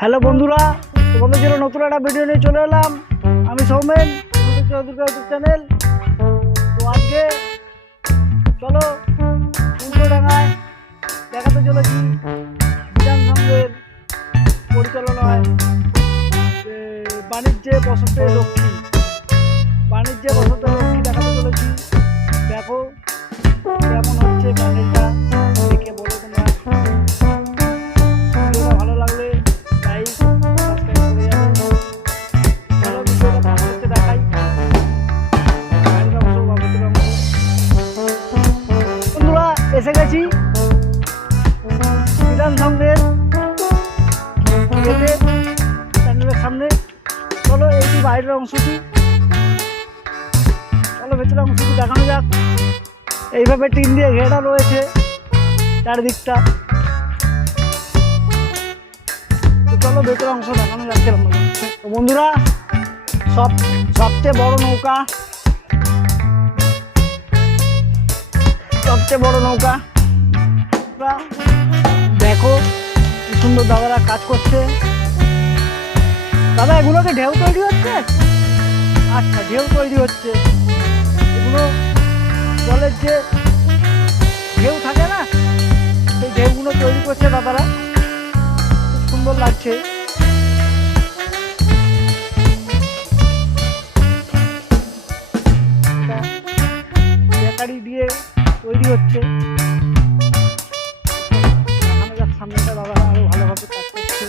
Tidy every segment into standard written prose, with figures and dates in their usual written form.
Hello বন্ধুরা, তোমাদের জন্য নতুন একটা ভিডিও নিয়ে চলে এলাম। আমি সৌমেন, ইউটিউব চ্যানেল। তো আজকে চলো উল্টোডাঙায় দেখাতে চলেছি বিধানসংঘের পরিচালনায় বাণিজ্যে বসতে লক্ষ্মী দেখাতে চলেছি। দেখো কেমন হচ্ছে প্যান্ডেলটা, দেখে বলো তোমরা। ভিডিওটা ভালো লাগলে লাইক সাবস্ক্রাইব করে যাবে। চলো ভিডিওটা হচ্ছে দেখাই। বন্ধুরা এসে গেছি বিধানসংঘের গেটে, প্যান্ডেলের সামনে। চলো এইটি বাইরের অংশটি, চলো ভেতরের অংশটি দেখানো যাক। এইভাবে টিন দিয়ে ঘেরা রয়েছে চারিদিকটা। তো চলো ভেতরের অংশ দেখানো যাচ্ছে। তো বন্ধুরা সবচেয়ে বড় নৌকা দেখো কি সুন্দর দাদারা কাজ করছে। দাদা এগুলোকে ঢেউ তৈরি হচ্ছে? আচ্ছা, ঢেউ তৈরি হচ্ছে। এগুলো জলের যে ঢেউ থাকে না, সেই ঢেউগুলো তৈরি করছে দাদারা। খুব সুন্দর লাগছে। ব্যাটারি দিয়ে তৈরি হচ্ছে। সামনেটা দাদারা আরো ভালোভাবে কাজ করছে।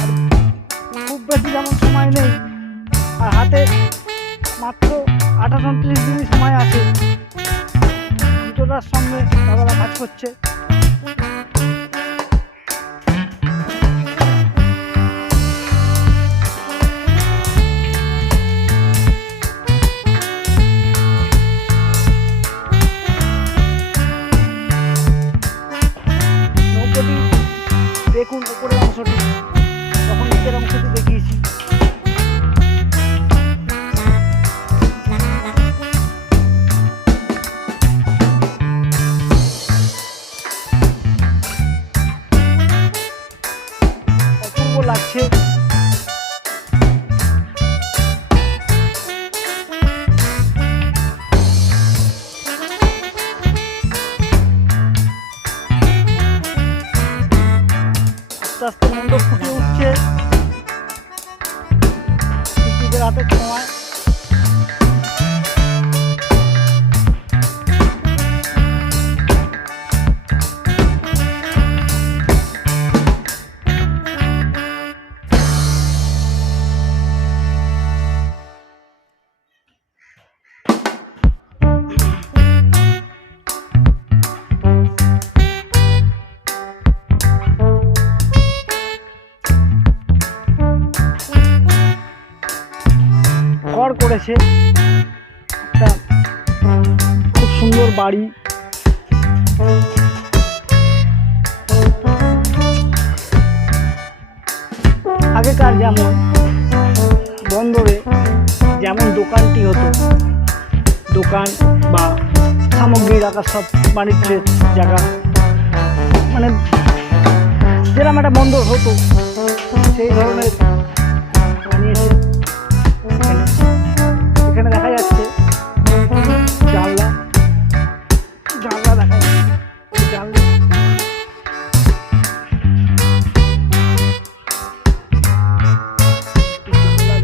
আর খুব বেশি যেমন সময় নেই, আর হাতে মাত্র 28-29 দিনই সময় আছে। দুটোটার সঙ্গে দাদারা কাজ করছে। নৌকোটি দেখুন, উপরের অংশটি, তখন নিচের অংশটি দেখিয়েছি। অপূর্ব লাগছে। আস্তে আস্তে মণ্ডপ ফুটে উঠছে শিল্পীদের হাতে ছোঁয়ায়। ঘর করেছে একটা খুব সুন্দর বাড়ি। আগেকার যেমন বন্দরে যেমন দোকানটি হতো, দোকান বা সামগ্রী রাখার সব বাণিজ্যের জায়গা, মানে যেরকম একটা বন্দর হতো সেই ধরনের বানিয়েছে। এখানে দেখা যাচ্ছে জানলা দেখা যাচ্ছে। জানলা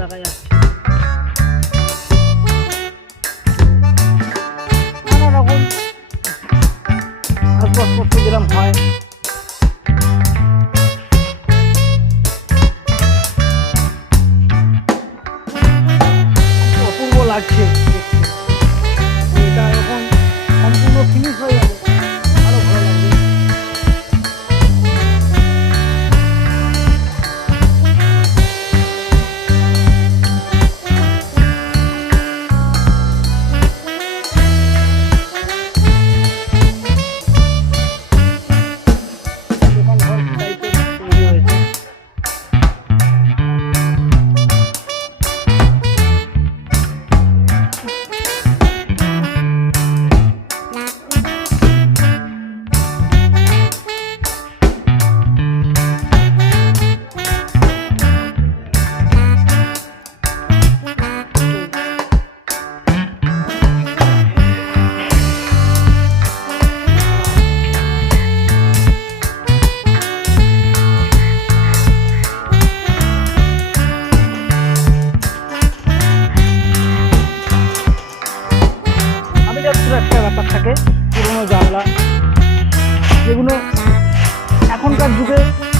দেখা যাচ্ছে। নানা রকম আসবাবপত্র যেরকম হয়। অপূর্ব লাগছে।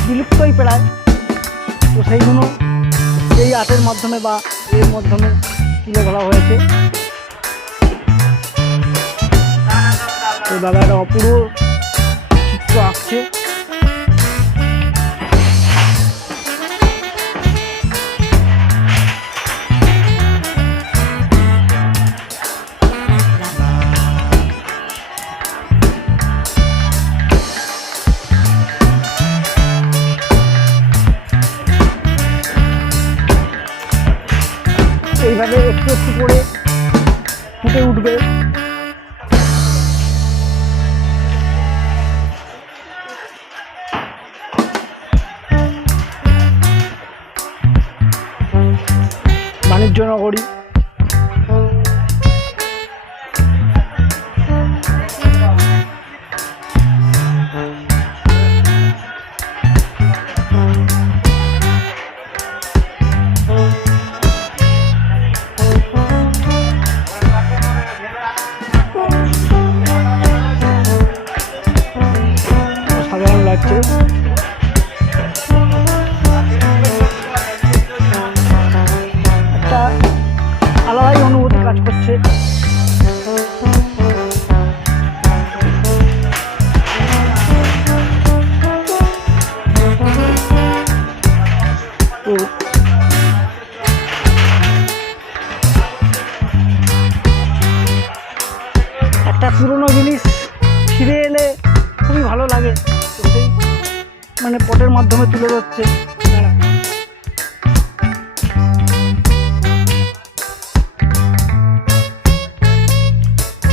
বিলুপ্তই প্রায়। তো সেইগুলো এই আর্টের মাধ্যমে বা এর মাধ্যমে তুলে ধরা হয়েছে। তো দাদা একটা অপূর্ব চিত্র আঁকছে। এইভাবে একটু একটু করে ফুটে উঠবে। বাণিজ্য নগরী। সাধারণ লাগছে। একটা আলাদাই অনুভূতি কাজ করছে। তো একটা পুরনো জিনিস ফিরে এলে খুবই ভালো লাগে। তো সেই মানে পটের মাধ্যমে তুলে ধরছে।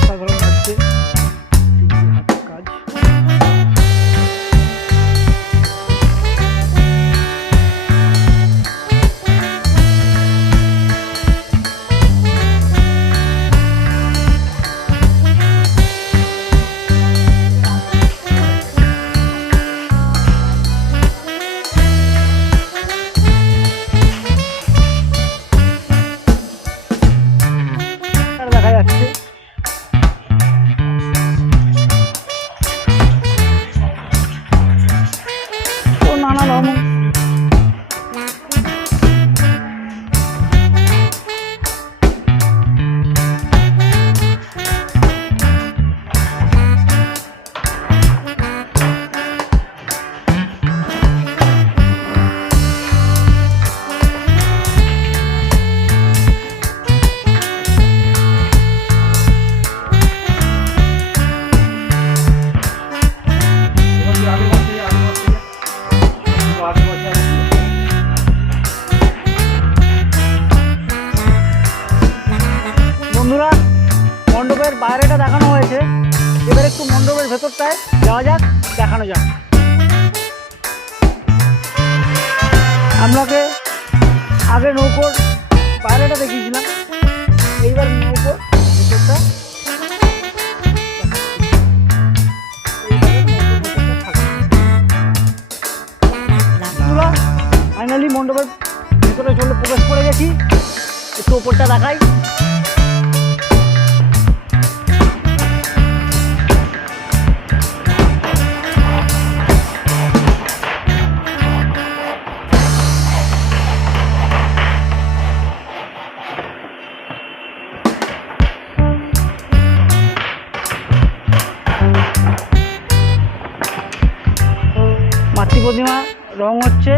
সাধারণ লাগছে হাতের কাজ। দেখা যাচ্ছে তো নানা ধরনের বন্ধুরা, মণ্ডপের বাইরেটা দেখানো হয়েছে। এবার একটু মণ্ডপের ভেতরটায় যাওয়া যাক, দেখানো যাক। আপনাকে আগে নৌকোর বাইরেটা দেখিয়েছিলাম, এইবার নৌকোর ভেতরটা। ফাইনালি মণ্ডপের ভেতরে চলে প্রবেশ করে গেছি। একটু ওপরটা দেখাই। মাতৃ প্রতিমা রং হচ্ছে।